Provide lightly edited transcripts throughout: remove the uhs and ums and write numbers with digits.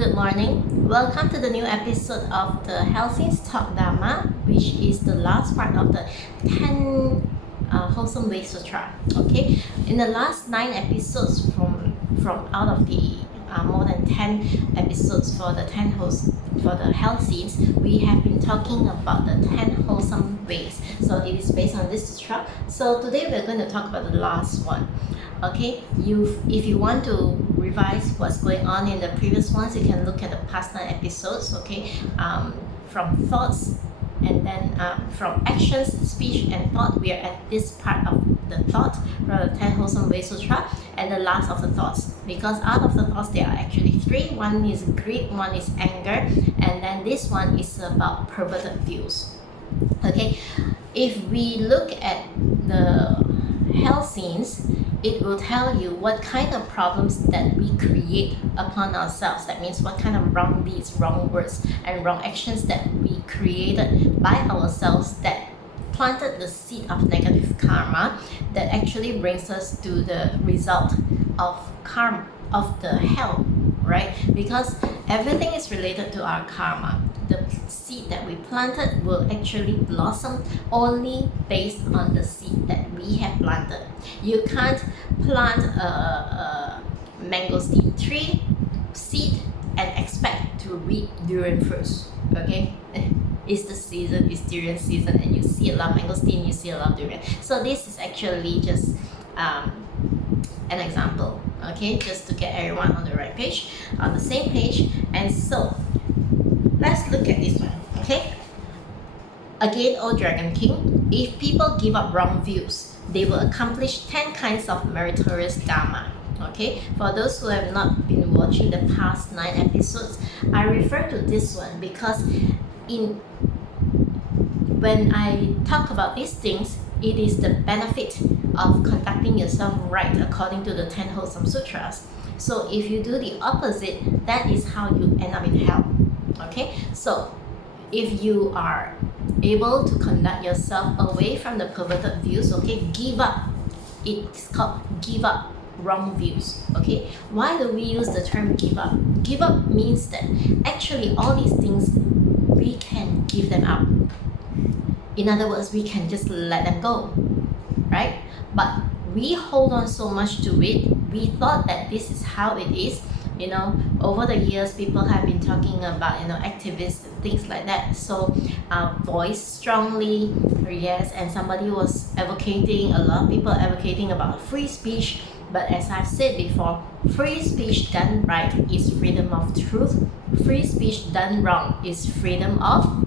Good morning. Welcome to the new episode of the Healthy Talk Dhamma, which is the last part of the Ten Wholesome Ways Sutra. Okay, in the last 9 episodes from out of the more than 10 episodes for the health scenes, we have been talking about the 10 wholesome ways. So it is based on this sutra. So today we're going to talk about the last one. Okay, if you want to revise what's going on in the previous ones, you can look at the past 9 episodes. Okay, from thoughts and then from actions, speech and thought, we are at this part of the thought from the 10 wholesome ways sutra, and the last of the thoughts, because out of the thoughts there are actually 3. One is greed, one is anger, and then this one is about perverted views. Okay, if we look at the health scenes, it will tell you what kind of problems that we create upon ourselves. That means what kind of wrong deeds, wrong words, and wrong actions that we created by ourselves that planted the seed of negative karma that actually brings us to the result of karma, of the hell, right? Because everything is related to our karma. The seed that we planted will actually blossom only based on the seed that we have planted. You can't plant a mangosteen tree seed and expect to reap durian fruits. Okay, it's the season, it's durian season, and you see a lot of mangosteen, you see a lot of durian. So this is actually just an example. Okay, just to get everyone on the right page, on the same page. And so let's look at this one. Okay, again, O Dragon King, if people give up wrong views, they will accomplish 10 kinds of meritorious dharma. Okay, for those who have not been watching the past 9 episodes, I refer to this one because when I talk about these things, it is the benefit of conducting yourself right according to the 10 wholesome sutras. So if you do the opposite, that is how you end up in hell. Okay, so if you are able to conduct yourself away from the perverted views, okay, give up. It's called give up wrong views. Okay, why do we use the term give up? Give up means that actually all these things we can give them up. In other words, we can just let them go, right? But we hold on so much to it. We thought that this is how it is. You know, over the years, people have been talking about, activists and things like that. So, voice strongly, yes, and somebody was advocating, a lot of people advocating about free speech. But as I've said before, free speech done right is freedom of truth. Free speech done wrong is freedom of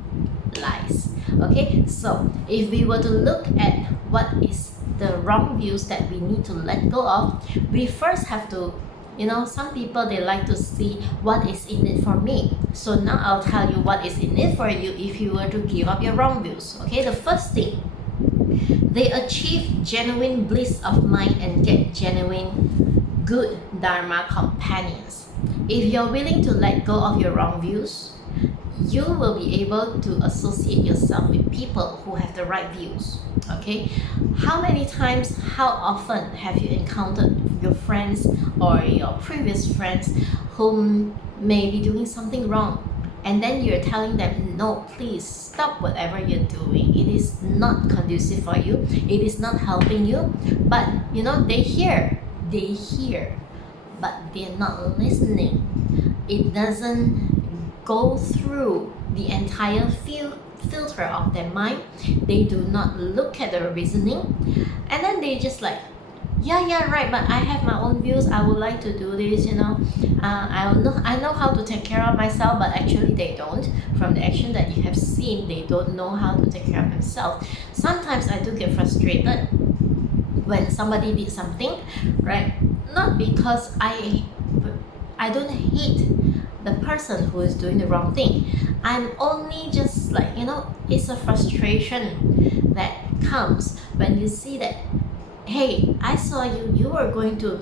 lies. Okay, so if we were to look at what is the wrong views that we need to let go of, we first have to, some people, they like to see what is in it for me. So now I'll tell you what is in it for you if you were to give up your wrong views. Okay, the first thing, they achieve genuine bliss of mind and get genuine good dharma companions. If you're willing to let go of your wrong views, you will be able to associate yourself with people who have the right views. Okay, how many times, how often have you encountered your friends or your previous friends whom may be doing something wrong, and then you're telling them, no, please stop whatever you're doing, it is not conducive for you, it is not helping you, but they hear, but they're not listening. It doesn't go through the entire filter of their mind. They do not look at the reasoning, and then they just like, yeah, right, but I have my own views, I would like to do this, I know how to take care of myself, but actually they don't. From the action that you have seen, they don't know how to take care of themselves. Sometimes I do get frustrated when somebody did something, right? Not because I don't hate the person who is doing the wrong thing. I'm only just like, it's a frustration that comes when you see that, hey, I saw you were going to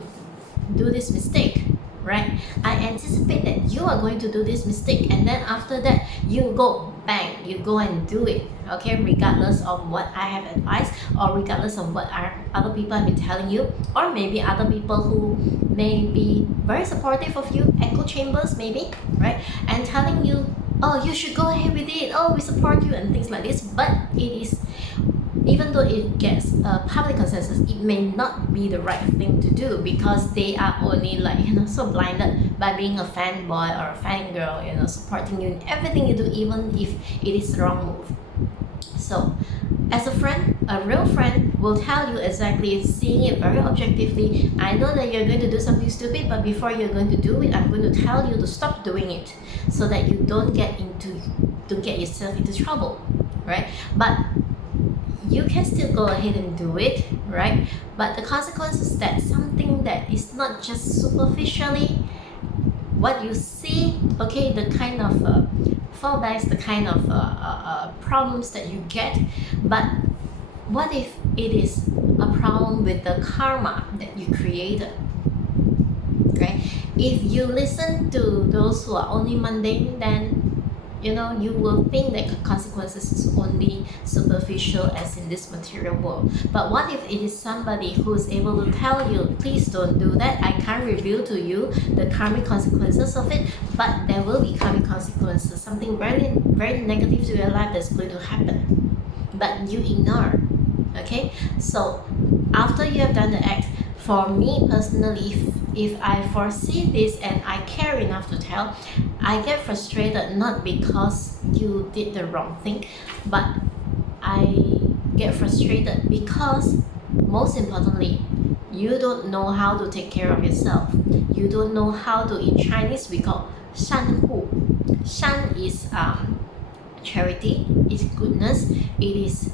do this mistake, right? I anticipate that you are going to do this mistake, and then after that you go bang, you go and do it. okay, regardless of what I have advised, or regardless of what other people have been telling you, or maybe other people who may be very supportive of you, echo chambers maybe, right, and telling you, oh, you should go ahead with it, oh, we support you, and things like this. But it is, even though it gets a public consensus, it may not be the right thing to do, because they are only like, so blinded by being a fanboy or a fangirl, supporting you in everything you do, even if it is the wrong move. So as a friend, a real friend will tell you exactly, seeing it very objectively, I know that you're going to do something stupid, but before you're going to do it, I'm going to tell you to stop doing it, so that you don't get yourself into trouble, right? But you can still go ahead and do it, right? But the consequence is that something that is not just superficially what you see, okay, the kind of fallbacks, the kind of problems that you get. But what if it is a problem with the karma that you created, right? If you listen to those who are only mundane, then you will think that consequences is only superficial, as in this material world. But what if it is somebody who is able to tell you, please don't do that, I can't reveal to you the karmic consequences of it, but there will be karmic consequences, something very, very negative to your life that's going to happen, but you ignore, okay? So after you have done the act, for me personally, if I foresee this and I care enough to tell, I get frustrated, not because you did the wrong thing, but I get frustrated because, most importantly, you don't know how to take care of yourself. You don't know how to, in Chinese we call 善护. Shan is charity, is goodness, it is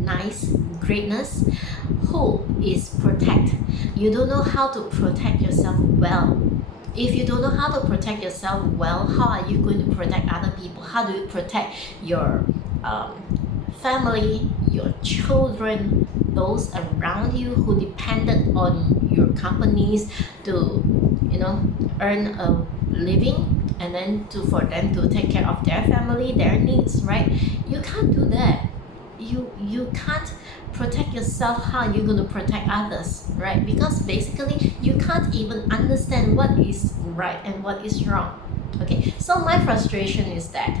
nice, greatness. Who is protect. You don't know how to protect yourself well. If you don't know how to protect yourself well, how are you going to protect other people? How do you protect your family, your children, those around you who depended on your companies to earn a living, and then for them to take care of their family, their needs, right? You can't do that. You can't protect yourself. How are you going to protect others, right? Because basically you can't even understand what is right and what is wrong. Okay, so my frustration is that,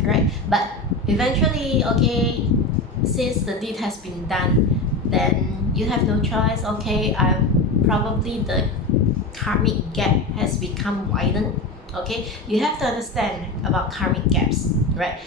right? But eventually, okay, since the deed has been done, then you have no choice. Okay, probably the karmic gap has become widened. Okay, you have to understand about karmic gaps, right?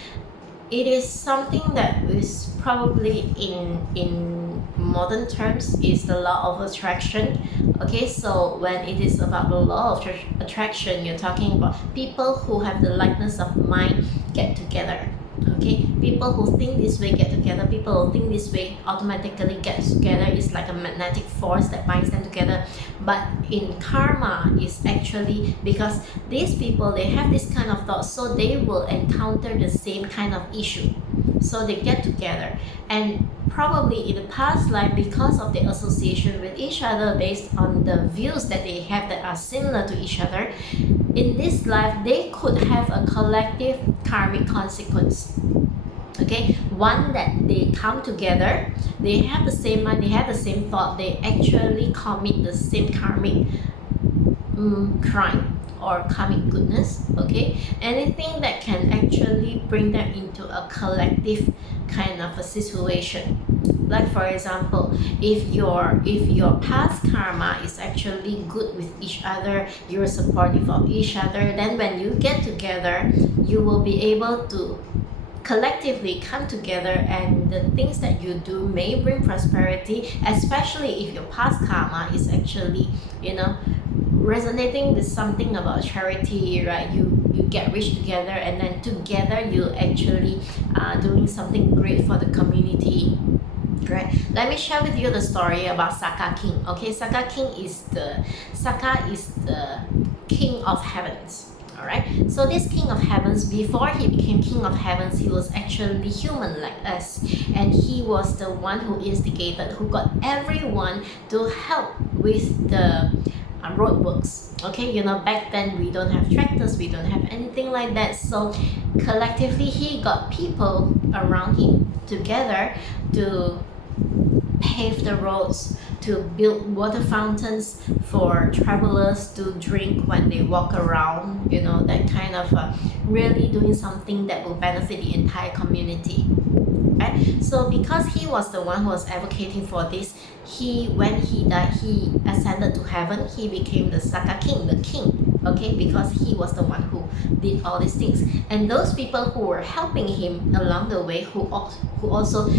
It is something that is probably in modern terms is the law of attraction. Okay, so when it is about the law of attraction, you're talking about people who have the likeness of mind get together. Okay, people who think this way get together, people who think this way automatically get together. It's like a magnetic force that binds them together. But in karma, is actually because these people, they have this kind of thought, so they will encounter the same kind of issue, so they get together. And probably in the past life, because of the association with each other based on the views that they have that are similar to each other, in this life they could have a collective karmic consequence. Okay, one that they come together, they have the same mind, they have the same thought, they actually commit the same karmic crime or karmic goodness. Okay, anything that can actually bring them into a collective kind of a situation. Like for example, if your past karma is actually good with each other, you're supportive of each other, then when you get together, you will be able to collectively come together, and the things that you do may bring prosperity, especially if your past karma is actually resonating with something about charity, right? You get rich together, and then together you actually doing something great for the community, right? Let me share with you the story about Saka King. Okay, Saka is the king of heavens. Alright, so this king of heavens, before he became king of heavens, he was actually human like us, and he was the one who instigated, who got everyone to help with the roadworks. Okay, you know, back then we don't have tractors, we don't have anything like that. So collectively, he got people around him together to pave the roads, to build water fountains for travelers to drink when they walk around, you know, that kind of really doing something that will benefit the entire community. Right? So because he was the one who was advocating for this, when he died, he ascended to heaven. He became the Saka king, the king, okay, because he was the one who did all these things. And those people who were helping him along the way, who also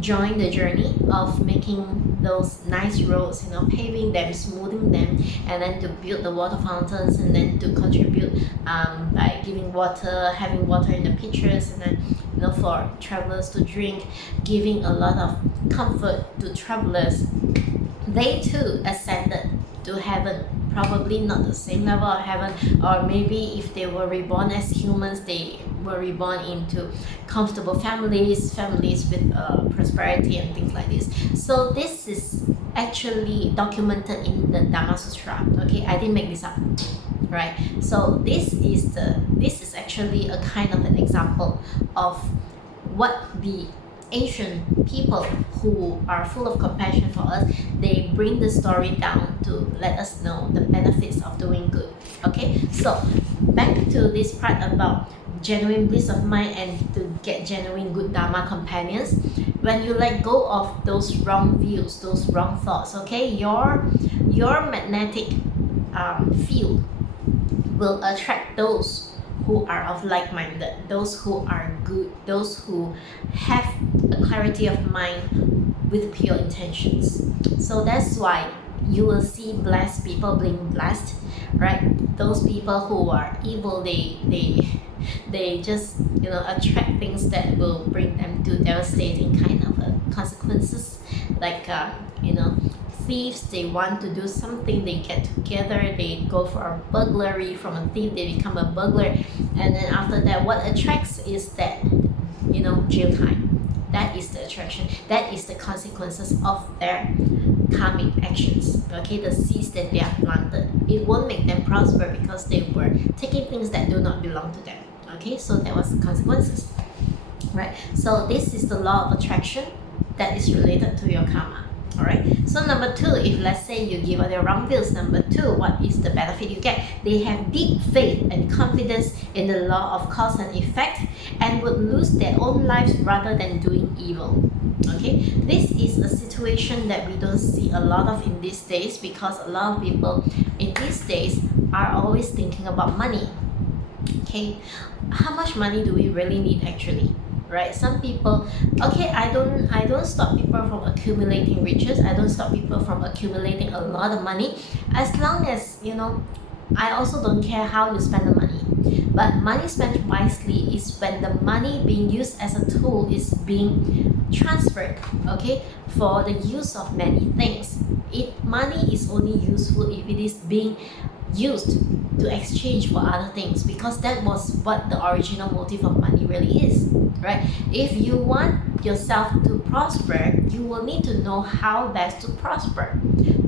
joined the journey of making those nice roads, you know, paving them, smoothing them, and then to build the water fountains, and then to contribute by giving water, having water in the pitchers, and then, you know, for travelers to drink, giving a lot of comfort to travelers. They too ascended to heaven, probably not the same level of heaven, or maybe if they were reborn as humans, they were reborn into comfortable families with prosperity and things like this. So this is actually documented in the Dhamma Sutra. Okay, I didn't make this up, right? So this is actually a kind of an example of what the ancient people who are full of compassion for us, they bring the story down to let us know the benefits of doing good. Okay, so back to this part about genuine bliss of mind and to get genuine good Dharma companions. When you let go of those wrong views, those wrong thoughts, okay, your magnetic field will attract those who are of like-minded, those who are good, those who have a clarity of mind with pure intentions. So that's why you will see blessed people being blessed, right? Those people who are evil, they just, you know, attract things that will bring them to devastating kind of consequences, like you know, thieves, they want to do something, they get together, they go for a burglary. From a thief they become a burglar, and then after that what attracts is that, you know, jail time. That is the attraction, that is the consequences of their karmic actions. Okay, the seeds that they have planted, it won't make them prosper because they were taking things that do not belong to them. Okay, so that was the consequences, right? So this is the law of attraction that is related to your karma. Alright, so number two, if let's say you give out your wrong views, number two, what is the benefit you get? They have deep faith and confidence in the law of cause and effect and would lose their own lives rather than doing evil. Okay, this is a situation that we don't see a lot of in these days, because a lot of people in these days are always thinking about money. Okay, how much money do we really need actually? Right, some people, okay, I don't stop people from accumulating riches, I don't stop people from accumulating a lot of money, as long as, you know, I also don't care how you spend the money. But money spent wisely is when the money being used as a tool is being transferred, okay, for the use of many things. Money is only useful if it is being used to exchange for other things, because that was what the original motive of money really is, right? If you want yourself to prosper, you will need to know how best to prosper.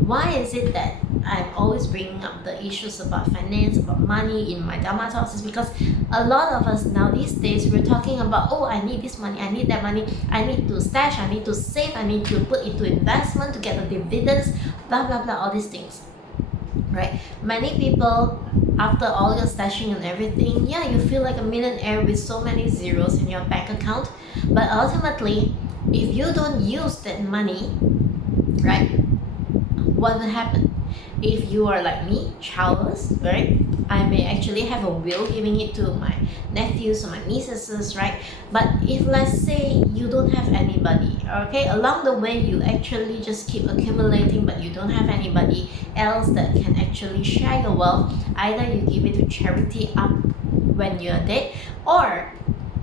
Why is it that I'm always bringing up the issues about finance, about money in my Dhamma talks? Is because a lot of us now these days, we're talking about, oh, I need this money, I need that money, I need to stash, I need to save, I need to put into investment to get the dividends, blah blah blah, all these things. Right, many people, after all your stashing and everything, yeah, you feel like a millionaire with so many zeros in your bank account, but ultimately, if you don't use that money, right, what will happen? If you are like me, childless, right, I may actually have a will giving it to my nephews or my nieces, right? But if let's say you don't have anybody, okay, along the way you actually just keep accumulating, but you don't have anybody else that can actually share your wealth, either you give it to charity up when you're dead, or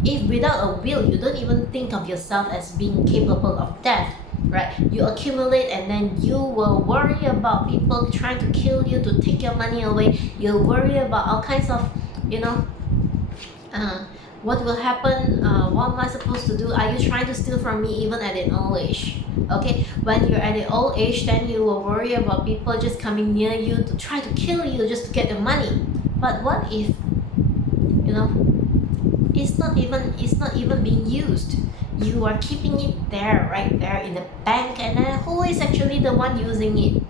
if without a will you don't even think of yourself as being capable of death, right, you accumulate and then you will worry about people trying to kill you, to take your money away, you'll worry about all kinds of, you know, what will happen? What am I supposed to do? Are you trying to steal from me even at an old age? Okay, when you're at an old age, then you will worry about people just coming near you to try to kill you just to get the money. But what if, you know, it's not even being used? You are keeping it there, right there in the bank, and then who is actually the one using it?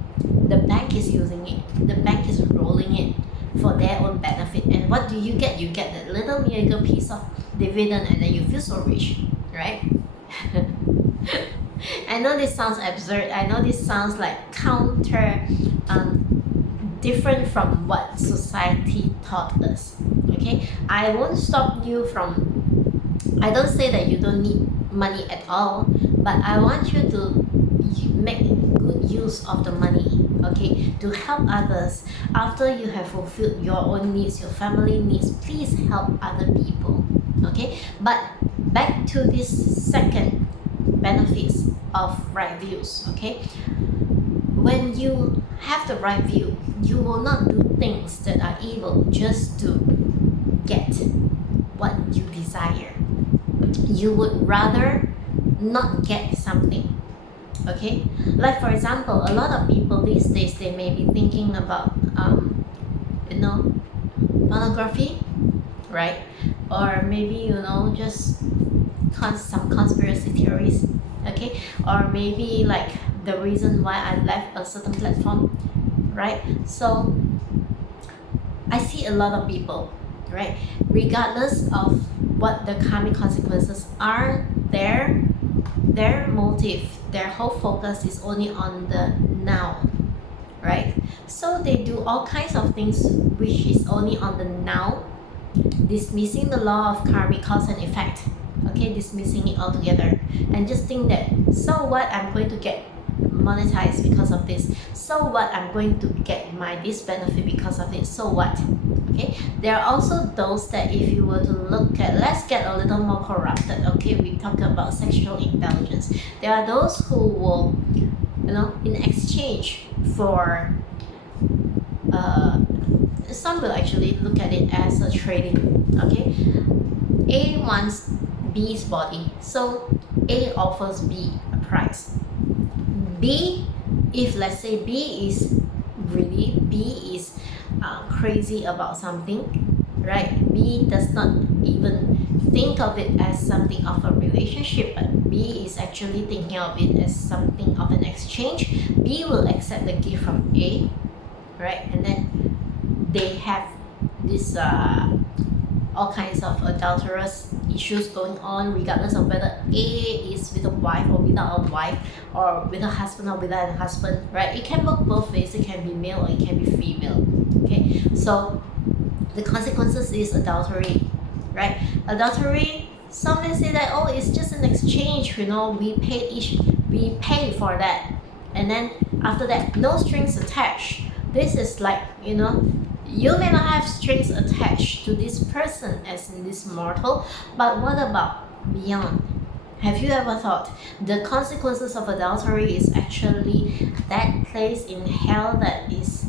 The bank is using it. The bank is rolling it for their own benefit. And what do you get? You get that little meager piece of dividend, and then you feel so rich, right? I know this sounds absurd. I know this sounds like counter, different from what society taught us. Okay, I won't stop you from. I don't say that you don't need money at all, but I want you to make good use of the money. Okay, to help others. After you have fulfilled your own needs, your family needs, please help other people. Okay, but back to this second benefits of right views. Okay, when you have the right view, you will not do things that are evil just to get what you desire. You would rather not get something. Okay, like for example, a lot of people these days, they may be thinking about you know, pornography, right? Or maybe, you know, just some conspiracy theories. Okay, or maybe like the reason why I left a certain platform, right? So I see a lot of people, right, regardless of what the karmic consequences are, their motive, their whole focus is only on the now, right? So they do all kinds of things which is only on the now, dismissing the law of karmic cause and effect. Okay, dismissing it altogether, and just think that, so what, I'm going to get monetized because of this, so what, I'm going to get this benefit because of it, so what? Okay, there are also those that if you were to look at, let's get a little more corrupted. Okay, we talk about sexual intelligence. There are those who will, you know, in exchange for some will actually look at it as a trading. Okay, A wants B's body, so A offers B a price. B, if let's say B is greedy, B is crazy about something, right? B does not even think of it as something of a relationship, but B is actually thinking of it as something of an exchange. B will accept the gift from A, right? And then they have this all kinds of adulterous issues going on, regardless of whether A is with a wife or without a wife, or with a husband or without a husband, right? It can work both ways. It can be male or it can be female. Okay, so the consequences is adultery, right? Adultery, some may say that, oh, it's just an exchange, you know, we pay for that, and then after that, no strings attached. This is like, you know, you may not have strings attached to this person as in this mortal, but what about beyond? Have you ever thought the consequences of adultery is actually that place in hell that is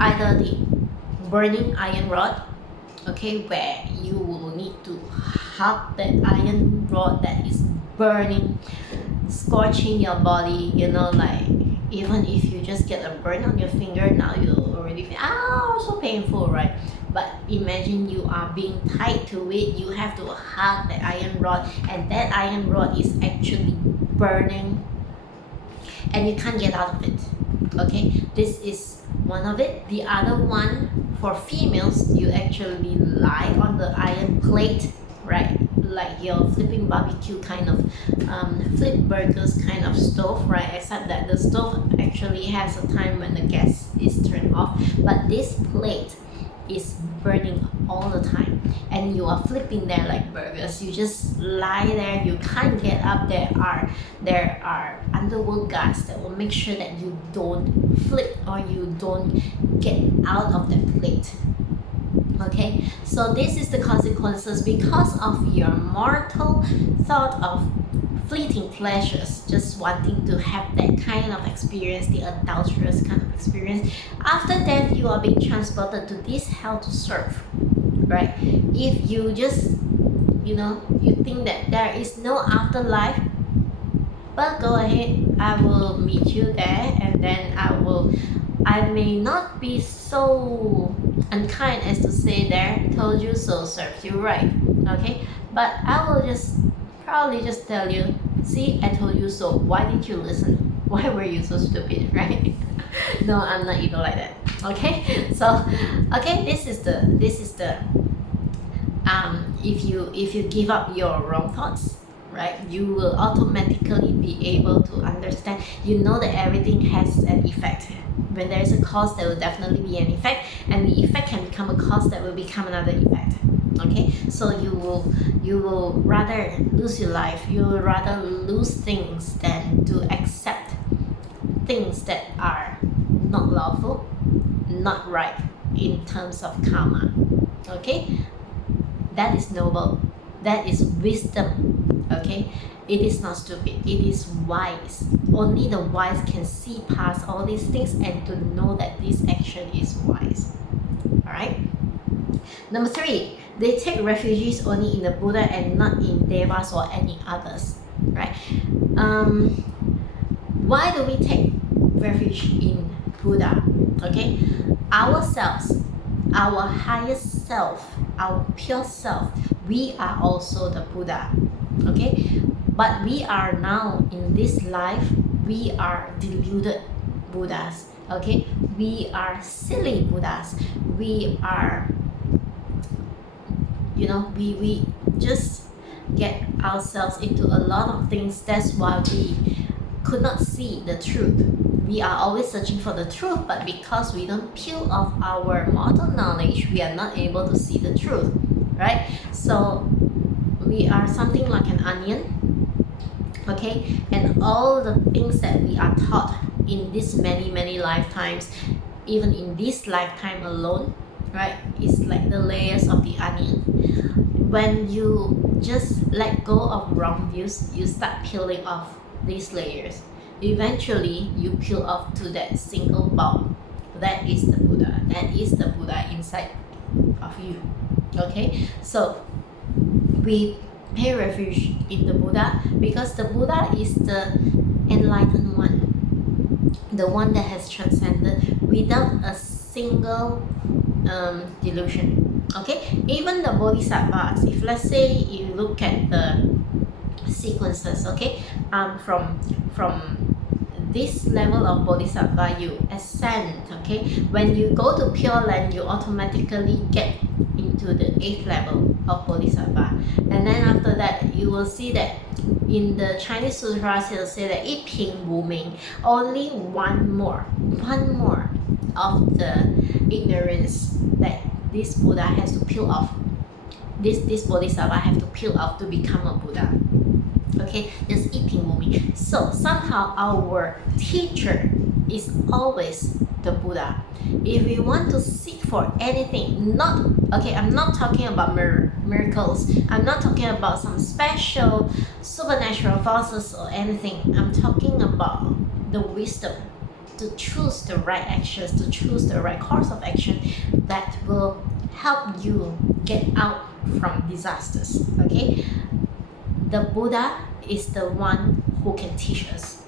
either the burning iron rod, okay, where you will need to hug that iron rod that is burning, scorching your body, you know, like even if you just get a burn on your finger, now you already feel, so painful, right? But imagine you are being tied to it, you have to hug the iron rod, and that iron rod is actually burning and you can't get out of it. Okay, this is one of it. The other one, for females, you actually lie on the iron plate, right? Like your flipping barbecue kind of flip burgers kind of stove, right? Except that the stove actually has a time when the gas is turned off, but this plate is burning all the time, and you are flipping there like burgers. You just lie there, you can't get up. There are underworld guards that will make sure that you don't flip or you don't get out of that plate. Okay, so this is the consequences because of your mortal thought of fleeting pleasures, just wanting to have that kind of experience, the adulterous kind of experience. After death, you are being transported to this hell to serve. right? If you just, you think that there is no afterlife, well, go ahead, I will meet you there, and then I may not be so unkind as to say there, told you so, serves you right, okay? But I will just probably just tell you, see, I told you so, why didn't you listen? Why were you so stupid, right? No, I'm not even like that, okay? So, okay, this is the if you give up your wrong thoughts, right, you will automatically be able to understand. You know that everything has an effect. When there is a cause, there will definitely be an effect, and the effect can become a cause that will become another effect. Okay, so you will rather lose your life, you will rather lose things than to accept things that are not lawful, not right in terms of karma. Okay, that is noble, that is wisdom. Okay, it is not stupid, it is wise. Only the wise can see past all these things and to know that this action is wise. All right. Number 3, they take refuges only in the Buddha and not in devas or any others, right? Why do we take refuge in Buddha? Okay, ourselves, our highest self, our pure self, we are also the Buddha. Okay, but we are now in this life, we are deluded Buddhas. Okay, we are silly Buddhas. We are, we just get ourselves into a lot of things. That's why we could not see the truth. We are always searching for the truth, but because we don't peel off our mortal knowledge, we are not able to see the truth, right? So we are something like an onion, okay? And all the things that we are taught in this many lifetimes, even in this lifetime alone, right, is like the layers of the onion. When you just let go of wrong views, you start peeling off these layers. Eventually, you peel off to that single bulb. That is the Buddha. That is the Buddha inside of you. Okay, so we pay refuge in the Buddha because the Buddha is the enlightened one, the one that has transcended without a single delusion. Okay, even the bodhisattvas, if let's say you look at the sequences, okay, from this level of bodhisattva, you ascend. Okay, when you go to Pure Land, you automatically get into the 8th level of bodhisattva, and then after that you will see that in the Chinese sutras it'll say that 一品无明, only one more of the ignorance that this Buddha has to peel off, this bodhisattva have to peel off to become a Buddha. Okay, just 一品无明. So somehow our teacher is always the Buddha. If we want to seek for anything, I'm not talking about miracles, I'm not talking about some special supernatural forces or anything. I'm talking about the wisdom to choose the right actions, to choose the right course of action that will help you get out from disasters. Okay, the Buddha is the one who can teach us.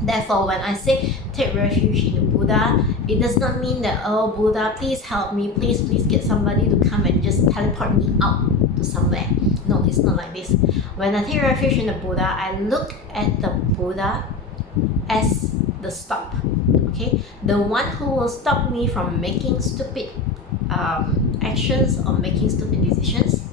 Therefore, when I say take refuge in the Buddha, it does not mean that, oh Buddha, please help me, please get somebody to come and just teleport me out to somewhere. No, it's not like this. When I take refuge in the Buddha, I look at the Buddha as the stop. Okay, the one who will stop me from making stupid actions or making stupid decisions.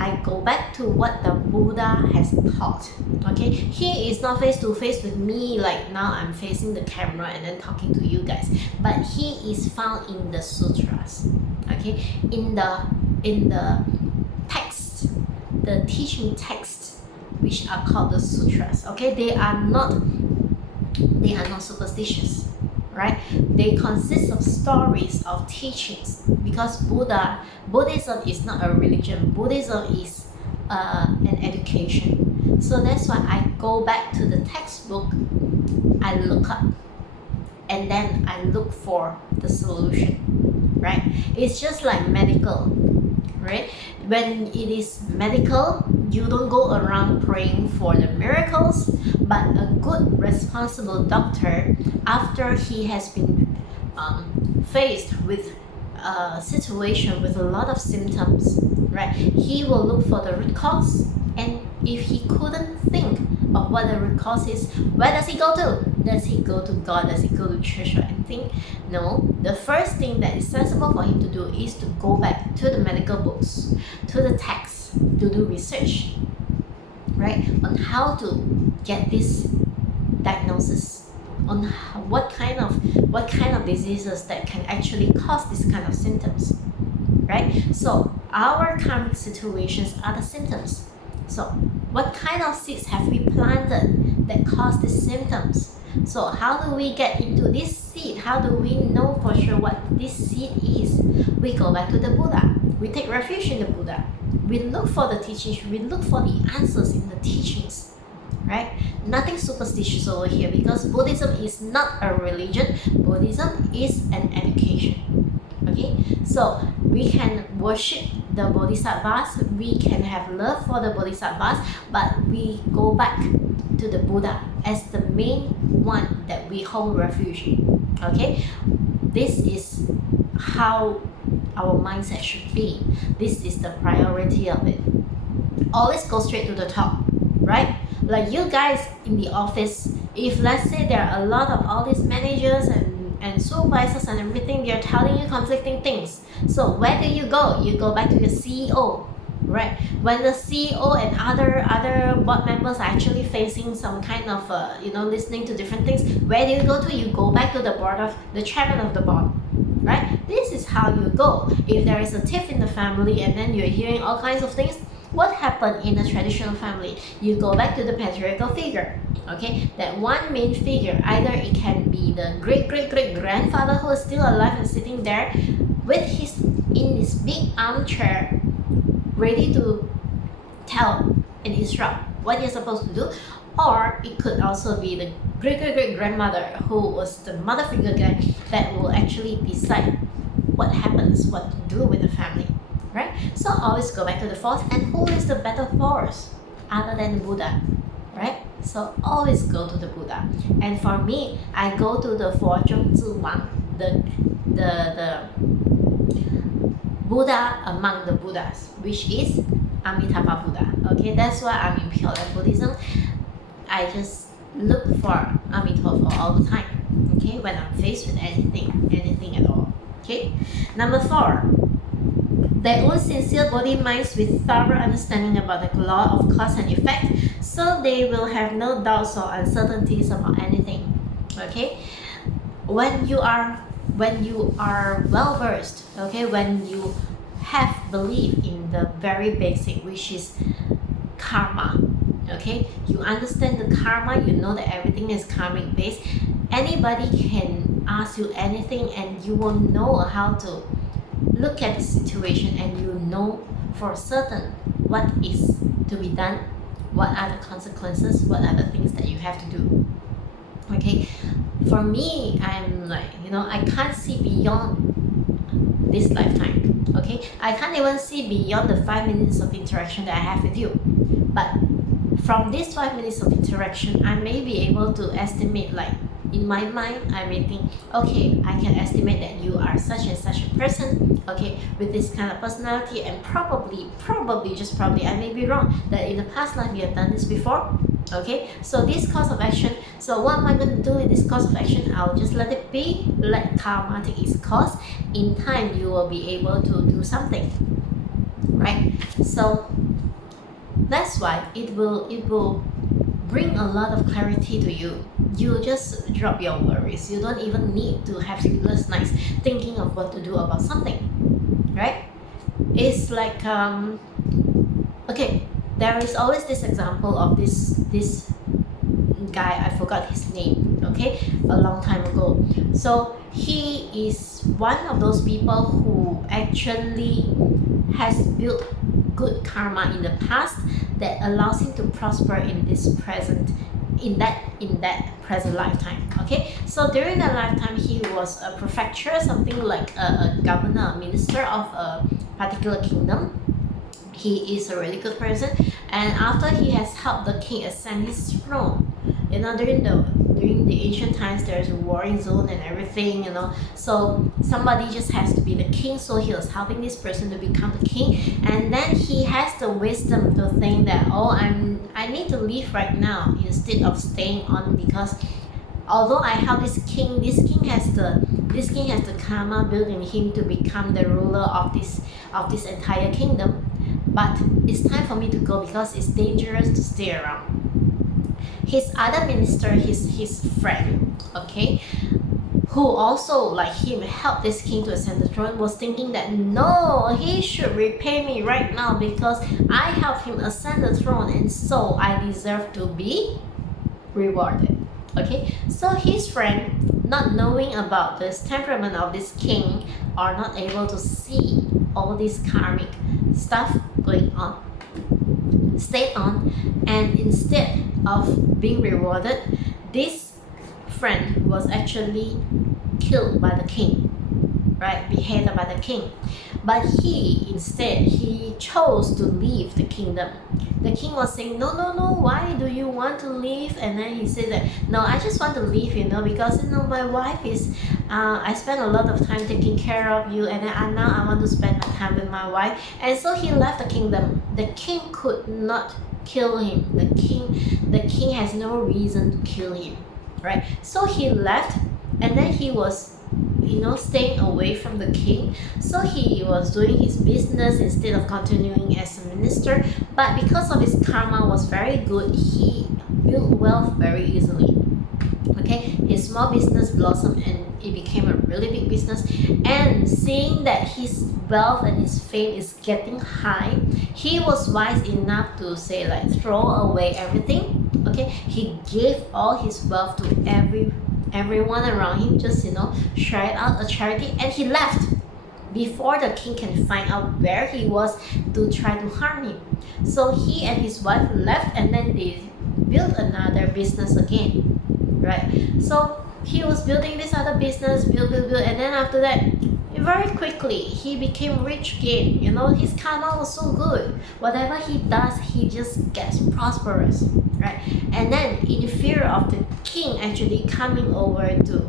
I go back to what the Buddha has taught. Okay, he is not face to face with me like now I'm facing the camera and then talking to you guys, but he is found in the sutras. Okay, in the text, the teaching texts, which are called the sutras. Okay, they are not superstitious, right? They consist of stories of teachings, because Buddhism is not a religion. Buddhism is an education. So that's why I go back to the textbook, I look up, and then I look for the solution, right? It's just like medical. right? When it is medical, you don't go around praying for the miracles, but a good responsible doctor, after he has been faced with a situation with a lot of symptoms, right, he will look for the root cause, and if he couldn't think of what the root cause is, where does he go to? Does he go to God? Does he go to church or anything? No. The first thing that is sensible for him to do is to go back to the medical books, to the texts, to do research, right, on how to get this diagnosis, on what kind of diseases that can actually cause this kind of symptoms, right? So our karmic situations are the symptoms. So what kind of seeds have we planted that cause these symptoms? So how do we get into this seed? How do we know for sure what this seed is? We go back to the Buddha. We take refuge in the Buddha. We look for the teachings. We look for the answers in the teachings, right? Nothing superstitious over here, because Buddhism is not a religion. Buddhism is an education. Okay, so we can worship the bodhisattvas, we can have love for the bodhisattvas, but we go back to the Buddha as the main one that we hold refuge in. Okay, this is how our mindset should be. This is the priority of it. Always go straight to the top, right? Like you guys in the office, if let's say there are a lot of all these managers and supervisors and everything, they're telling you conflicting things. So where do? You go back to your CEO, right? When the CEO and other board members are actually facing some kind of listening to different things, where do you go to? You go back to the chairman of the board, right? This is how you go. If there is a tiff in the family and then you're hearing all kinds of things, what happened in a traditional family? You go back to the patriarchal figure. Okay, that one main figure, either it can be the great grandfather who is still alive and sitting there in this big armchair, ready to tell and instruct what you're supposed to do, or it could also be the great grandmother who was the mother figure guy that will actually decide what happens, what to do with the family, right? So always go back to the force, and who is the better force other than the Buddha, right? So always go to the Buddha. And for me, I go to the Fo Zhong Zi Wang, the Buddha among the Buddhas, which is Amitabha Buddha. Okay, that's why I'm in Pure Land Buddhism. I just look for Amitabha all the time. Okay, when I'm faced with anything at all. Okay, number 4. They own sincere body minds with thorough understanding about the law of cause and effect, so they will have no doubts or uncertainties about anything. Okay, when you are well versed, okay, when you have belief in the very basic, which is karma, okay, you understand the karma, you know that everything is karmic based. Anybody can ask you anything, and you will know how to look at the situation, and you know for certain what is to be done, what are the consequences, what are the things that you have to do. Okay, for me, I'm like, I can't see beyond this lifetime. Okay, I can't even see beyond the 5 minutes of interaction that I have with you, but from this 5 minutes of interaction, I may be able to estimate, like, in my mind, I may think, okay, I can estimate that you are such and such a person, okay, with this kind of personality, and probably, just probably, I may be wrong, that in the past life you have done this before, okay? So this course of action, so what am I going to do with this course of action? I'll just let it be, let karma take its course. In time, you will be able to do something, right? So that's why it will bring a lot of clarity to you. You just drop your worries. You don't even need to have sleepless nights thinking of what to do about something, right? It's like okay, there is always this example of this guy, I forgot his name, okay, a long time ago. So he is one of those people who actually has built good karma in the past that allows him to prosper in this present, in that present lifetime. Okay, so during that lifetime, he was a prefecture, something like a governor, a minister of a particular kingdom. He is a really good person, and after he has helped the king ascend his throne, during the ancient times, there's a warring zone and everything, so somebody just has to be the king. So he was helping this person to become the king, and then he has the wisdom to think that, I need to leave right now instead of staying on, because although I help this king has the karma built in him to become the ruler of this entire kingdom. But it's time for me to go because it's dangerous to stay around. His other minister, his friend, okay, who also like him helped this king to ascend the throne, was thinking that no, he should repay me right now because I helped him ascend the throne, and so I deserve to be rewarded. Okay, so his friend, not knowing about this temperament of this king, are not able to see all this karmic stuff going on, stayed on, and instead of being rewarded, this friend was actually killed by the king, right? Beheaded by the king. But he chose to leave the kingdom. The king was saying, no, why do you want to leave? And then he said that, no, I just want to leave, because my wife is, I spend a lot of time taking care of you, and then now I want to spend my time with my wife. And so he left the kingdom. The king could not kill him. The king has no reason to kill him, right? So he left, and then he was staying away from the king. So he was doing his business instead of continuing as a minister. But because of his karma was very good, he built wealth very easily. Okay, his small business blossomed and it became a really big business. And seeing that his wealth and his fame is getting high, he was wise enough to say, throw away everything. Okay, he gave all his wealth to everyone around him, just share it out, a charity, and he left before the king can find out where he was to try to harm him. So he and his wife left, and then they built another business again, right? So he was building this other business, build, and then after that, very quickly he became rich again. His karma was so good. Whatever he does, he just gets prosperous, right? And then in fear of the king actually coming over to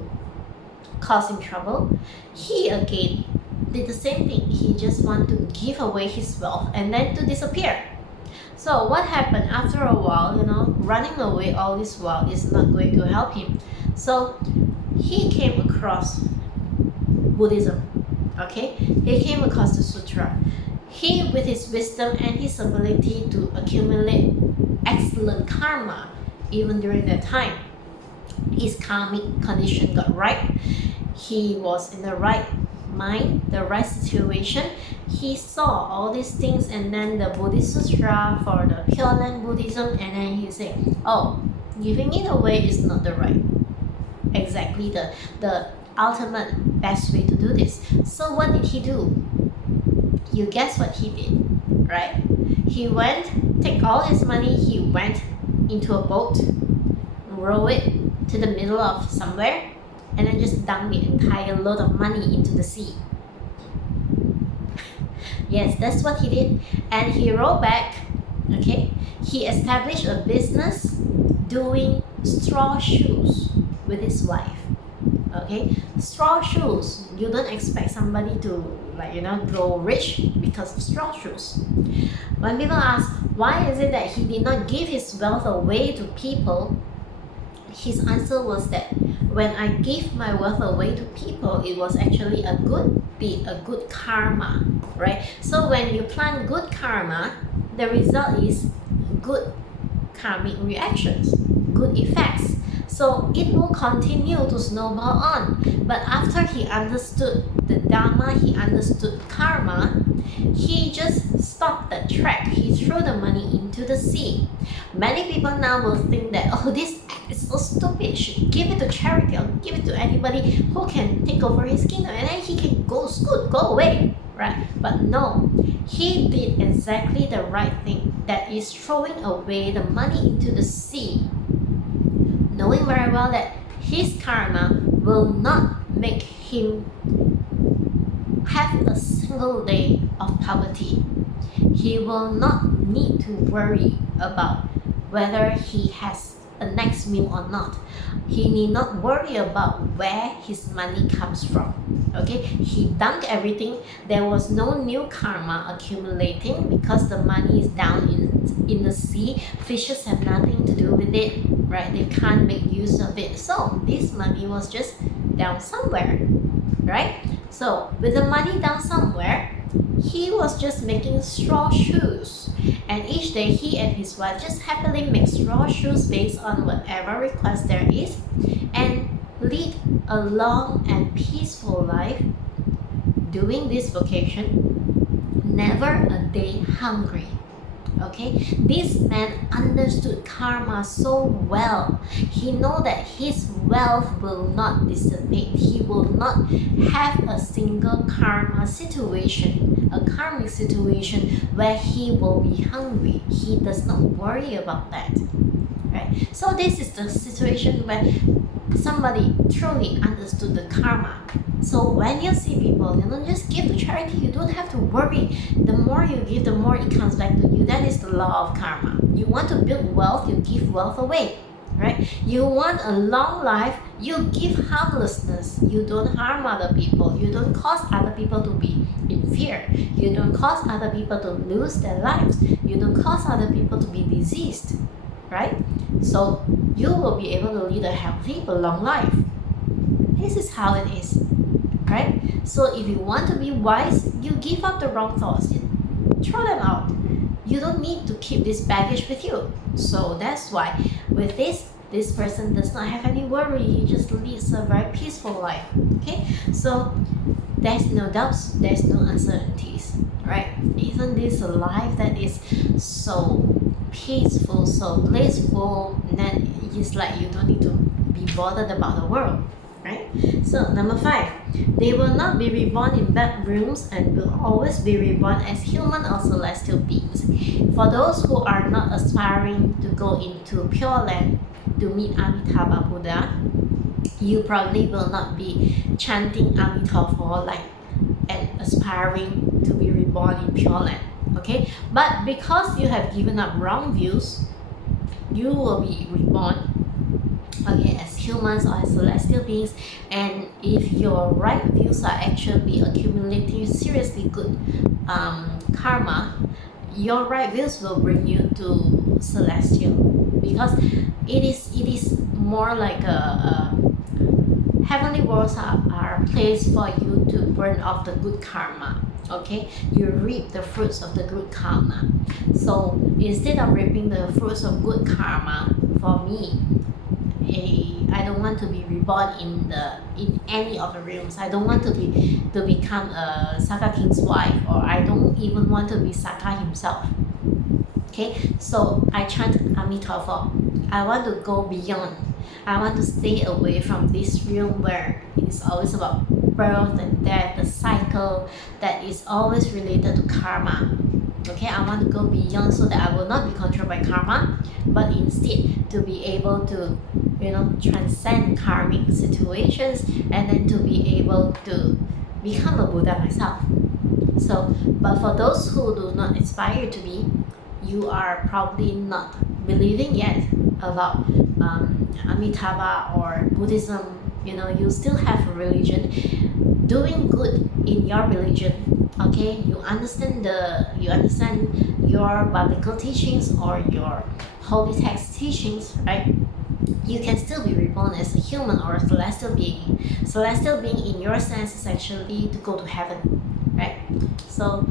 cause him trouble, he again did the same thing. He just wanted to give away his wealth and then to disappear. So what happened after a while, running away all this while is not going to help him. So he came across Buddhism. Okay, he came across the sutra. He, with his wisdom and his ability to accumulate excellent karma, even during that time, his karmic condition got right. He was in the right mind, the right situation. He saw all these things, and then the Buddhist sutra for the Pure Land Buddhism, and then he said, giving it away is not the right, exactly the ultimate best way to do this. So what did he do? You guess what he did, right? He take all his money, he went into a boat, row it to the middle of somewhere, and then just dump the entire load of money into the sea. Yes, that's what he did. And he rowed back, okay? He established a business doing straw shoes with his wife. Okay, straw shoes, you don't expect somebody to grow rich because of straw shoes. When people ask why is it that he did not give his wealth away to people, his answer was that when I give my wealth away to people, it was actually a good deed, a good karma, right? So when you plant good karma, the result is good karmic reactions, good effects. So it will continue to snowball on. But after he understood the Dhamma, he understood karma, he just stopped that track. He threw the money into the sea. Many people now will think that, this act is so stupid, he should give it to charity or give it to anybody who can take over his kingdom, and then he can go away, right? But no, he did exactly the right thing, that is throwing away the money into the sea, knowing very well that his karma will not make him have a single day of poverty. He will not need to worry about whether he has a next meal or not. He need not worry about where his money comes from. Okay, he dumped everything. There was no new karma accumulating because the money is down in the sea. Fishes have nothing to do with it, right? They can't make use of it. So this money was just down somewhere, right? So with the money down somewhere, he was just making straw shoes, and each day he and his wife just happily make straw shoes based on whatever request there is, and lead a long and peaceful life doing this vocation, never a day hungry. Okay, this man understood karma so well. He know that his wealth will not dissipate. He will not have a single karma situation, a karmic situation where he will be hungry. He does not worry about that, right? So this is the situation where somebody truly understood the karma. So when you see people, just give to charity. You don't have to worry. The more you give, the more it comes back to you. That is the law of karma. You want to build wealth, you give wealth away, right? You want a long life, you give harmlessness. You don't harm other people. You don't cause other people to be in fear. You don't cause other people to lose their lives. You don't cause other people to be diseased, right? So you will be able to lead a healthy, long life. This is how it is, right? So if you want to be wise, you give up the wrong thoughts. You throw them out. You don't need to keep this baggage with you. So that's why with this person does not have any worry. He just leads a very peaceful life. Okay, so there's no doubts, there's no uncertainties, right? Isn't this a life that is so peaceful, so blissful, that it's like you don't need to be bothered about the world, right? So number 5, they will not be reborn in bedrooms and will always be reborn as human or celestial beings. For those who are not aspiring to go into Pure Land to meet Amitabha Buddha, you probably will not be chanting Amitabha like and aspiring to be reborn in Pure Land. Okay, but because you have given up wrong views, you will be reborn, okay, as humans or as celestial beings. And if your right views are actually accumulating seriously good karma, your right views will bring you to celestial, because it is more like a heavenly worlds are a place for you to burn off the good karma. Okay, you reap the fruits of the good karma. So instead of reaping the fruits of good karma, for me, I don't want to be reborn in any of the realms. I don't want to become a Saka King's wife, or I don't even want to be Saka himself. Okay, so I chant Amitabha. I want to go beyond. I want to stay away from this realm where it's always about birth and death, the cycle that is always related to karma. Okay, I want to go beyond so that I will not be controlled by karma, but instead to be able to, transcend karmic situations, and then to be able to become a Buddha myself. So, but for those who do not aspire to be, you are probably not believing yet about Amitabha or Buddhism. You still have a religion, doing good in your religion. Okay, you understand your biblical teachings or your holy text teachings, right? You can still be reborn as a human or a celestial being. Celestial being in your sense is actually to go to heaven, right? So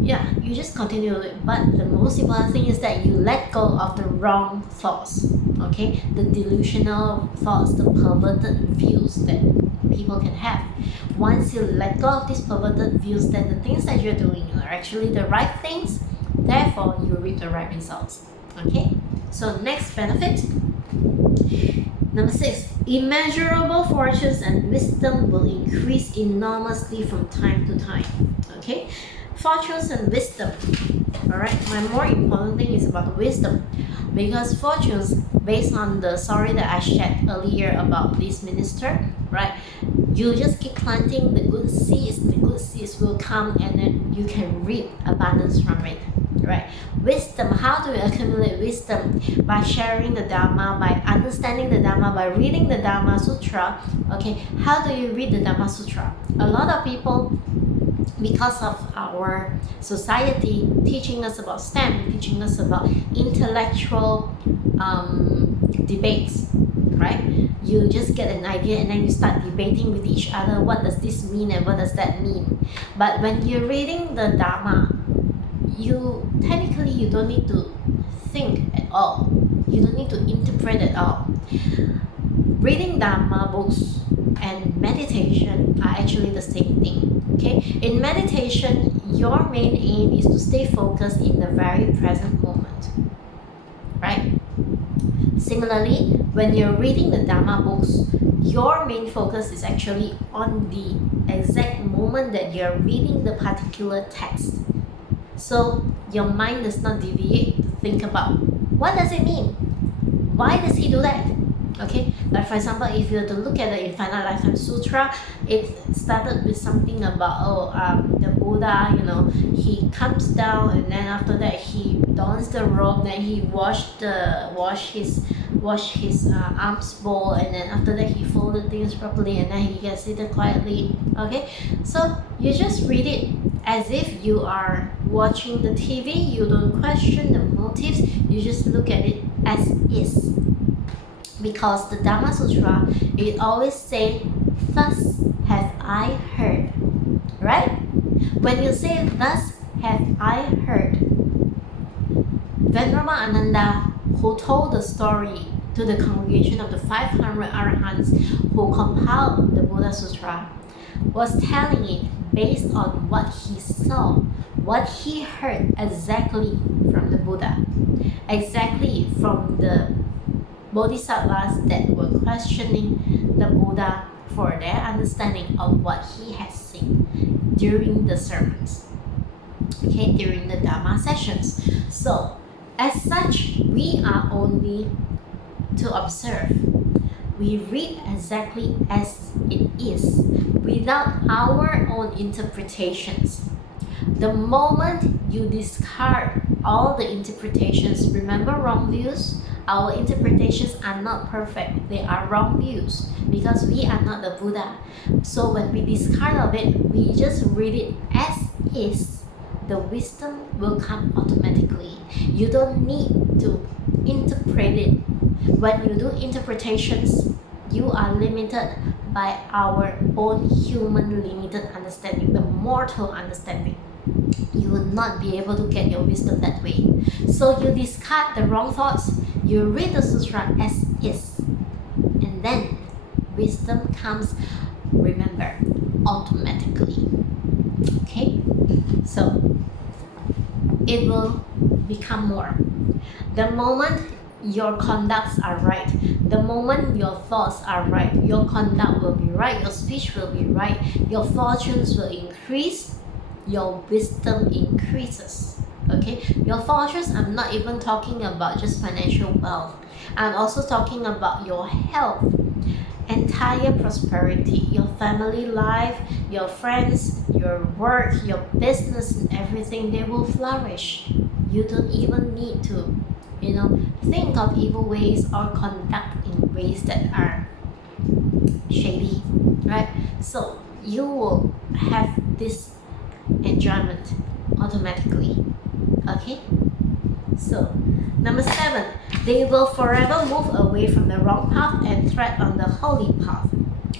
yeah, you just continue it. But the most important thing is that you let go of the wrong thoughts, okay? The delusional thoughts, the perverted views that people can have. Once you let go of these perverted views, then the things that you're doing are actually the right things. Therefore, you reap the right results. Okay? So next benefit. Number 6, immeasurable fortunes and wisdom will increase enormously from time to time. Okay? Fortunes and wisdom. Alright, my more important thing is about wisdom. Because fortunes, based on the story that I shared earlier about this minister, right? You just keep planting the good seeds will come, and then you can reap abundance from it, right? Wisdom, how do we accumulate wisdom? By sharing the Dhamma, by understanding the Dhamma, by reading the Dhamma Sutra. Okay, how do you read the Dhamma Sutra? A lot of people, because of our society teaching us about STEM, teaching us about intellectual debates, right? You just get an idea and then you start debating with each other, what does this mean and what does that mean? But when you're reading the Dhamma, you technically you don't need to think at all. You don't need to interpret at all. Reading Dhamma books and meditation are actually the same thing. Okay, in meditation, your main aim is to stay focused in the very present moment, right? Similarly, when you're reading the Dhamma books, your main focus is actually on the exact moment that you're reading the particular text. So your mind does not deviate to think about what does it mean? Why does he do that? Okay, like for example, if you were to look at the Infinite Lifetime Sutra, it started with something about the Buddha, he comes down and then after that he dons the robe, then he wash his arms bowl, and then after that he folded things properly, and then he gets seated quietly. Okay, so you just read it as if you are watching the TV. You don't question the motives, you just look at it as is. Because the Dhamma Sutra, it always say, thus have I heard, right? When you say thus have I heard, Venerable Ananda, who told the story to the congregation of the 500 Arahants who compiled the Buddha Sutra, was telling it based on what he saw, what he heard exactly from the Buddha, exactly from the Bodhisattvas that were questioning the Buddha for their understanding of what he has seen during the sermons, okay, during the Dhamma sessions. So, as such, we are only to observe. We read exactly as it is, without our own interpretations. The moment you discard all the interpretations, remember wrong views? Our interpretations are not perfect. They are wrong views because we are not the Buddha. So when we discard of it, we just read it as is. The wisdom will come automatically. You don't need to interpret it. When you do interpretations, you are limited by our own human limited understanding, the mortal understanding. You will not be able to get your wisdom that way. So you discard the wrong thoughts, you read the sutra as is, and then wisdom comes, remember, automatically. Okay? So it will become more. The moment your conducts are right, the moment your thoughts are right, your conduct will be right, your speech will be right, your fortunes will increase, your wisdom increases. Okay, your fortunes, I'm not even talking about just financial wealth, I'm also talking about your health, entire prosperity, your family life, your friends, your work, your business, and everything, they will flourish. You don't even need to think of evil ways or conduct in ways that are shady, right? So you will have this enjoyment automatically. Okay, so number 7, they will forever move away from the wrong path and tread on the holy path.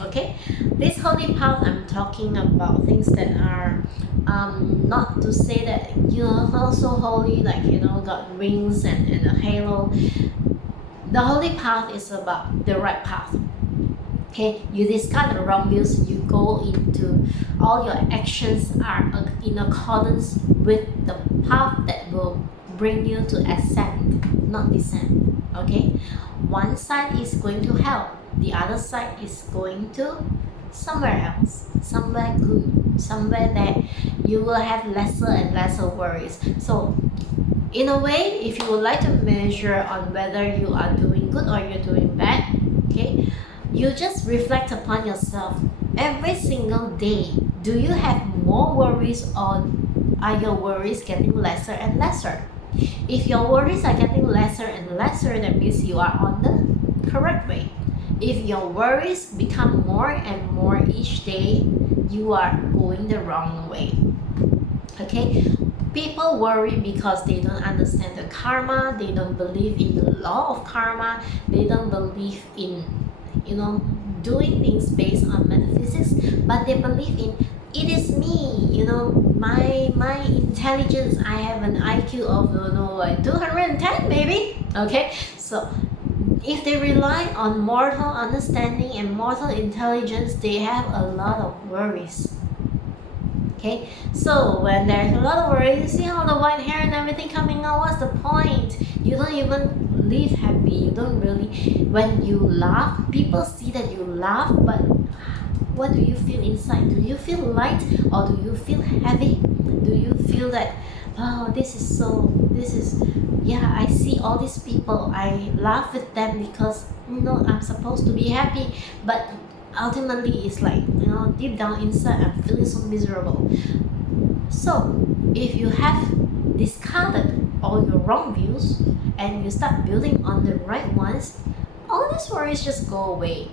Okay, this holy path, I'm talking about things that are not to say that you're also holy, like got rings and a halo. The holy path is about the right path. Okay, you discard the wrong views, you go into all your actions are in accordance with the path that will bring you to ascend, not descend. Okay, one side is going to hell, the other side is going to somewhere else, somewhere good, somewhere that you will have lesser and lesser worries. So In a way, if you would like to measure on whether you are doing good or you're doing bad, okay, you just reflect upon yourself every single day. Do you have more worries, or are your worries getting lesser and lesser? If your worries are getting lesser and lesser, that means you are on the correct way. If your worries become more and more each day, you are going the wrong way. Okay, people worry because they don't understand the karma, they don't believe in the law of karma, they don't believe in, doing things based on metaphysics, but they believe in, it is me, my intelligence. I have an IQ of, like 210 maybe. Okay, so if they rely on mortal understanding and mortal intelligence, they have a lot of worries. Okay, so when there's a lot of worries, you see all the white hair and everything coming out, what's the point? You don't even live happy. You don't really, when you laugh, people see that you laugh, but what do you feel inside? Do you feel light, or do you feel heavy? Do you feel that, oh, I see all these people, I laugh with them because, I'm supposed to be happy, but ultimately it's like, deep down inside, I'm feeling so miserable. So if you have discarded all your wrong views and you start building on the right ones, all these worries just go away.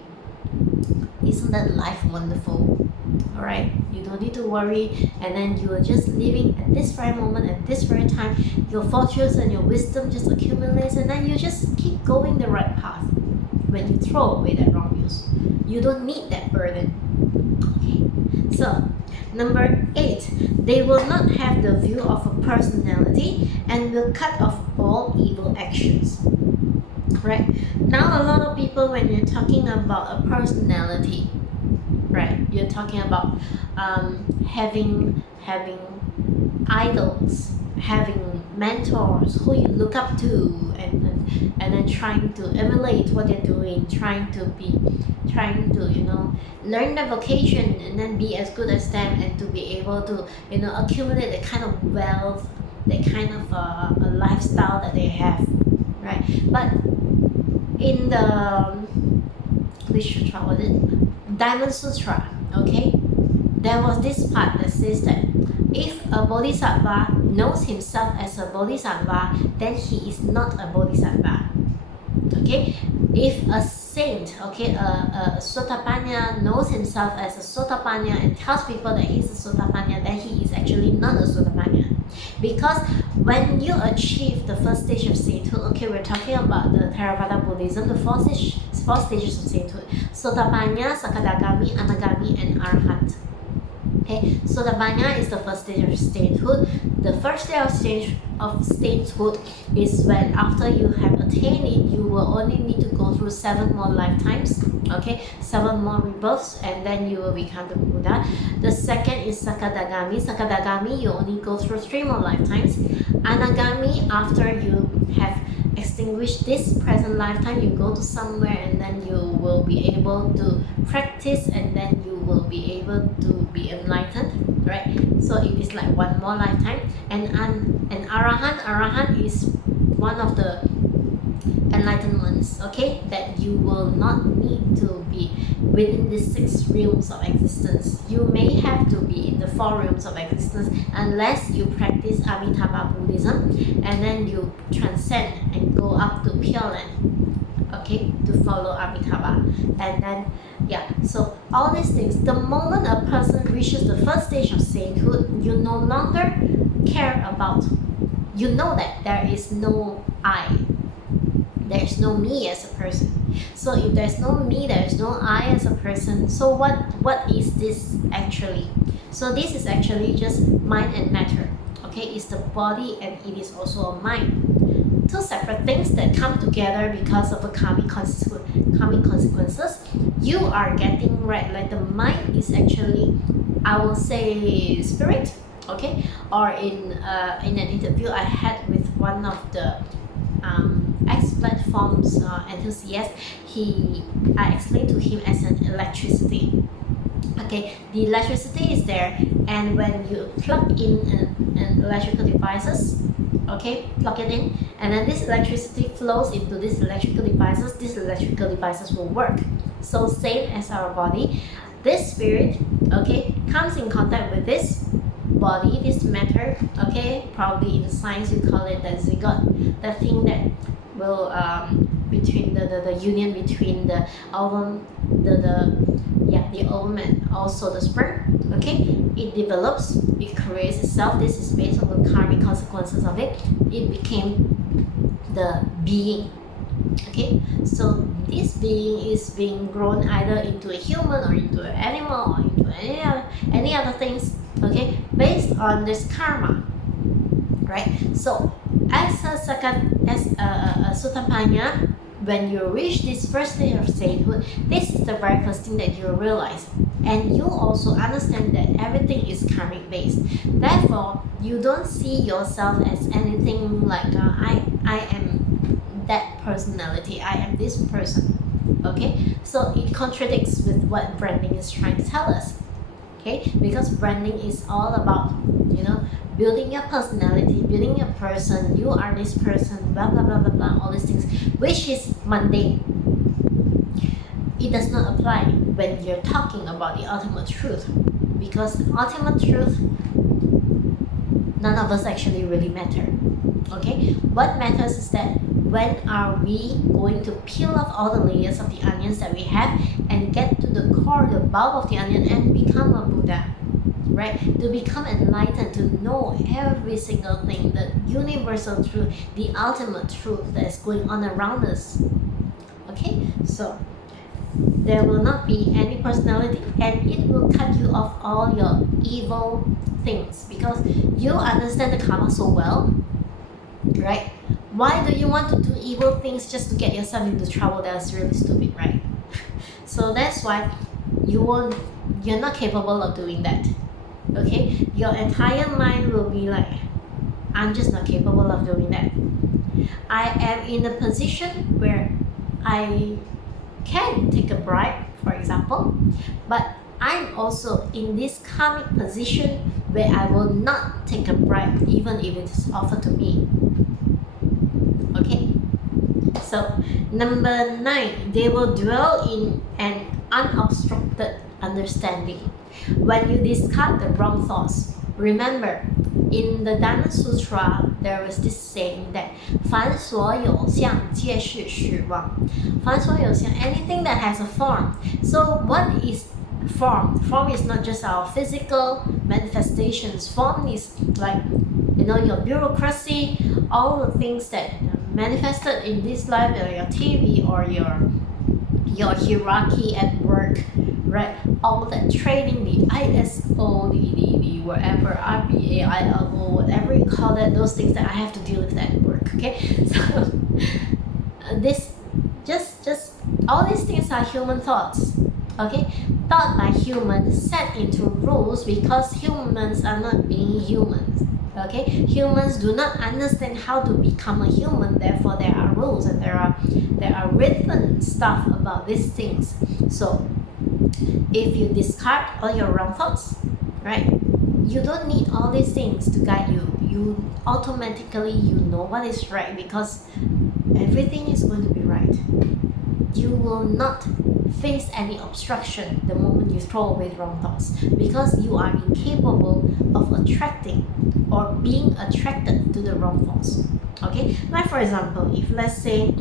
Isn't that life wonderful? Alright, you don't need to worry, and then you are just living at this very moment, at this very time. Your fortunes and your wisdom just accumulates, and then you just keep going the right path. When you throw away that wrong views, you don't need that burden. Okay, so number 8, they will not have the view of a personality and will cut off all evil actions. Right, now a lot of people, when you're talking about a personality, right, you're talking about having idols, having mentors who you look up to, and then trying to emulate what they're doing, trying to learn their vocation and then be as good as them, and to be able to accumulate the kind of wealth, the kind of a lifestyle that they have, right? But in the, which sutra was it? Diamond Sutra, okay? There was this part that says that if a bodhisattva knows himself as a bodhisattva, then he is not a bodhisattva. Okay? If a saint, okay, a Sotapanna knows himself as a Sotapanna and tells people that he's a Sotapanna, then he is actually not a Sotapanna. Because when you achieve the first stage of sainthood, okay, we're talking about the Theravada Buddhism, the four stages of sainthood: Sotapanna, Sakadagami, Anagami, and Arhat. Okay, Sotapanna is the first stage of sainthood. The first stage of sainthood is when, after you have attained it, you will only need to go through 7 more lifetimes, okay, 7 more rebirths, and then you will become the Buddha. The second is Sakadagami. Sakadagami, you only go through 3 more lifetimes. Anagami, after you have extinguished this present lifetime, you go to somewhere, and then you will be able to practice, and then you will be able to be enlightened, right? So it is like 1 more lifetime. And Arahant is one of the enlightened ones, okay, that you will not need to be within the 6 realms of existence. You may have to be in the 4 realms of existence unless you practice Amitabha Buddhism, and then you transcend and go up to Pure Land, okay, to follow Amitabha. And then so all these things, the moment a person reaches the first stage of sainthood, you no longer care about, you know that there is no I, there is no me as a person. So if there's no me, there is no I as a person, so what is this actually? So this is actually just mind and matter, okay? It's the body and it is also a mind. 2 separate things that come together because of a karmic consequences. You are getting right, like the mind is actually, I will say, spirit, okay? Or in an interview I had with one of the X-Platform's enthusiasts, I explained to him as an electricity. Okay, the electricity is there, and when you plug in an electrical devices, okay, plug it in, and then this electricity flows into these electrical devices. These electrical devices will work. So same as our body, this spirit, okay, comes in contact with this body, this matter, okay, probably in science you call it the zygote, the thing that will between the union between the ovum, the ovum and also the sperm, okay, it develops, it creates itself. This is based on the karmic consequences of it. It became the being, okay. So this being is being grown either into a human or into an animal or into any other things, okay, based on this karma, right? So as a Sutapanya, when you reach this first stage of sainthood, this is the very first thing that you realize, and you also understand that everything is karmic based. Therefore, you don't see yourself as anything like I am that personality, I am this person, okay. So it contradicts with what branding is trying to tell us, okay, because branding is all about, you know, building your personality, building your person. You are this person, blah blah blah blah blah, all these things, which is mundane. It does not apply when you're talking about the ultimate truth, because ultimate truth, none of us actually really matter, okay. What matters is that when are we going to peel off all the layers of the onions that we have and get to the core, the bulk of the onion, and become a Buddha, right? To become enlightened, to know every single thing, the universal truth, the ultimate truth that is going on around us, okay. So there will not be any personality, and it will cut you off all your evil things, because you understand the karma so well, right? Why do you want to do evil things just to get yourself into trouble? That's really stupid, right? So that's why you're not capable of doing that, okay. Your entire mind will be like, I'm just not capable of doing that. I am in a position where I can take a bribe, for example, but I'm also in this karmic position where I will not take a bribe even if it is offered to me, okay. So number 9, they will dwell in an unobstructed understanding. When you discard the wrong thoughts, remember, in the Dhamma Sutra, there is this saying that 凡所有相皆是虚妄. 凡所有相, anything that has a form. So what is form? Form is not just our physical manifestations. Form is like, you know, your bureaucracy, all the things that manifested in this life, or your TV, or your hierarchy at work, right? All that training, the ISO, the whatever, RBA, ILO, whatever you call it, those things that I have to deal with at work, okay? So this, just all these things are human thoughts, okay? Thought by humans, set into rules, because humans are not being humans, okay. Humans do not understand how to become a human, therefore there are rules and there are written stuff about these things. So if you discard all your wrong thoughts, right, you don't need all these things to guide you. You automatically, you know what is right, because everything is going to be right. You will not face any obstruction the moment you throw away the wrong thoughts, because you are incapable of attracting or being attracted to the wrong thoughts, okay. Like for example, if let's say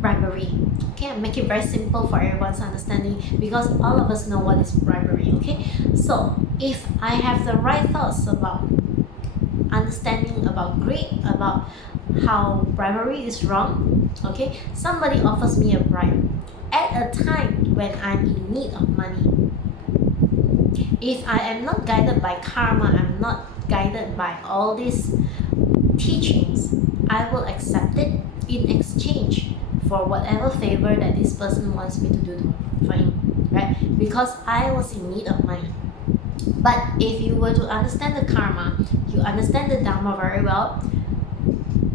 bribery, okay, I'll make it very simple for everyone's understanding, because all of us know what is bribery, okay. So if I have the right thoughts about understanding about greed, about how bribery is wrong, okay, somebody offers me a bribe at a time when I'm in need of money. If I am not guided by karma, I'm not guided by all these teachings, I will accept it in exchange for whatever favor that this person wants me to do for him, right? Because I was in need of money. But if you were to understand the karma, you understand the Dhamma very well,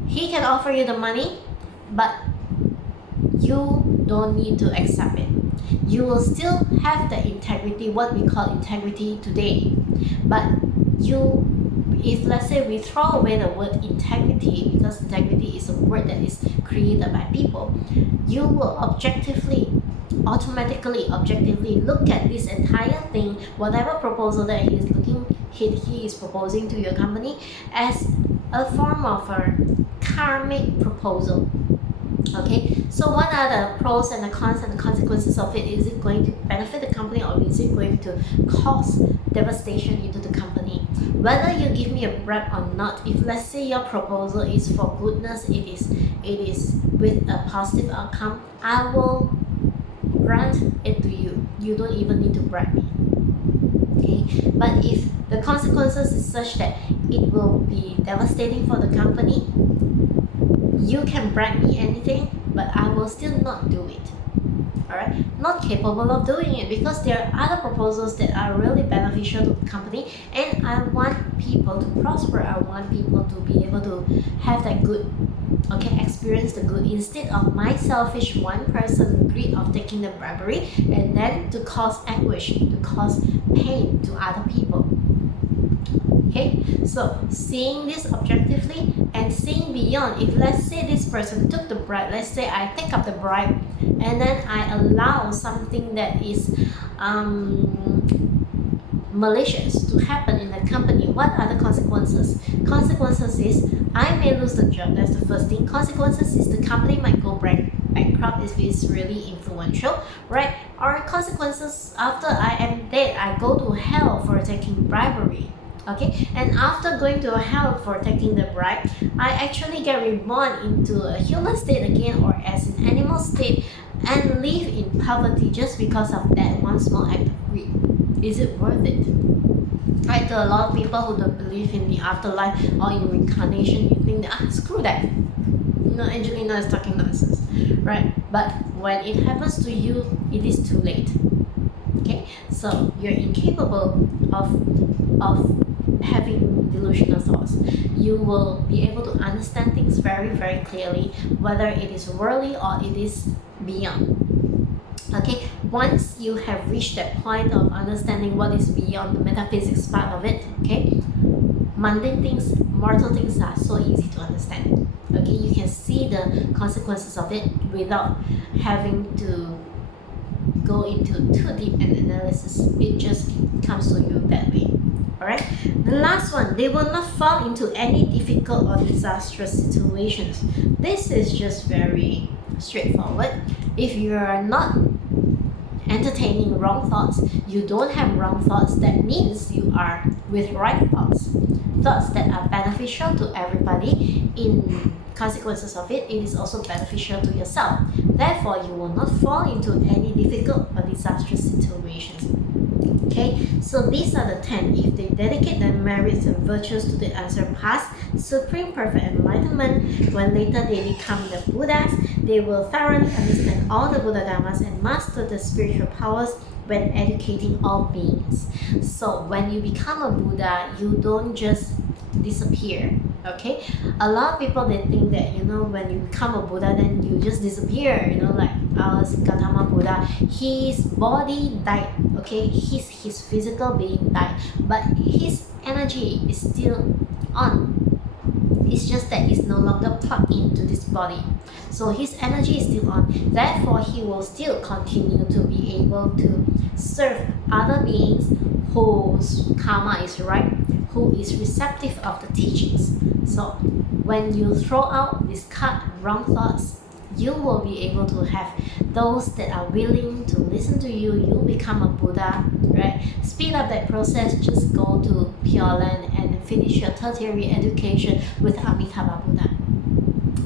he can offer you the money, but you don't need to accept it. You will still have the integrity, what we call integrity today, but you if let's say we throw away the word integrity, because integrity is a word that is created by people, you will objectively look at this entire thing, whatever proposal that he is proposing to your company, as a form of a karmic proposal. Okay, so what are the pros and the cons and the consequences of it? Is it going to benefit the company, or is it going to cause devastation into the company? Whether you give me a bribe or not, if let's say your proposal is for goodness, it is with a positive outcome, I will grant it to you. You don't even need to bribe me. Okay, but if the consequences is such that it will be devastating for the company, you can bribe me anything, but I will still not do it. Alright, not capable of doing it, because there are other proposals that are really beneficial to the company, and I want people to prosper. I want people to be able to have that good, okay, experience the good, instead of my selfish one person greed of taking the bribery and then to cause anguish, to cause pain to other people. Okay, so seeing this objectively and seeing beyond, if let's say this person took the bribe, let's say I take up the bribe and then I allow something that is malicious to happen in the company, what are the consequences? Consequences is I may lose the job, that's the first thing. Consequences is the company might go bankrupt if it's really influential, right? Or consequences, after I am dead, I go to hell for taking bribery. Okay, and after going to hell for taking the bribe, I actually get reborn into a human state again, or as an animal state, and live in poverty just because of that one small act of greed. Is it worth it? Right, to a lot of people who don't believe in the afterlife or in reincarnation, you think that, screw that. No, Angelina is talking nonsense, right? But when it happens to you, it is too late. Okay, so you're incapable of having delusional thoughts. You will be able to understand things very, very clearly, whether it is worldly or it is beyond. Okay, once you have reached that point of understanding what is beyond the metaphysics part of it, okay, mundane things, mortal things are so easy to understand. Okay, you can see the consequences of it without having to go into too deep an analysis. It just comes to you that way. Alright, the last one, they will not fall into any difficult or disastrous situations. This is just very straightforward. If you are not entertaining wrong thoughts, you don't have wrong thoughts, that means you are with right thoughts. Thoughts that are beneficial to everybody. In consequences of it, it is also beneficial to yourself. Therefore, you will not fall into any difficult or disastrous situations. Okay, so these are the 10. If they dedicate their merits and virtues to the unsurpassed, supreme perfect enlightenment, when later they become the Buddhas, they will thoroughly understand all the Buddha Dhammas and master the spiritual powers when educating all beings. So when you become a Buddha, you don't just disappear. Okay, a lot of people, they think that, when you become a Buddha, then you just disappear, like our Gautama Buddha, his body died, okay, his physical being died, but his energy is still on. It's just that it's no longer plugged into this body, so his energy is still on. Therefore, he will still continue to be able to serve other beings whose karma is right, who is receptive of the teachings. So when you throw out, discard wrong thoughts, you will be able to have those that are willing to listen to you. You become a Buddha, right? Speed up that process. Just go to Pure Land and finish your tertiary education with Amitabha Buddha.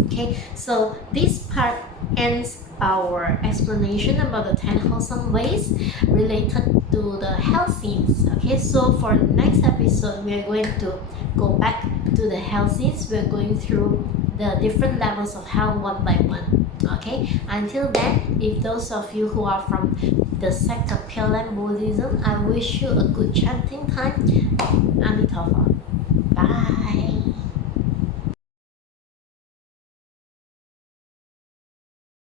Okay, so this part ends our explanation about the 10 wholesome ways related to the hell scenes. Okay, so for the next episode, we are going to go back to the hell scenes. We're going through the different levels of hell one by one. Okay, until then, if those of you who are from the sect of Pure Land Buddhism, I wish you a good chanting time. Amitabha. Bye.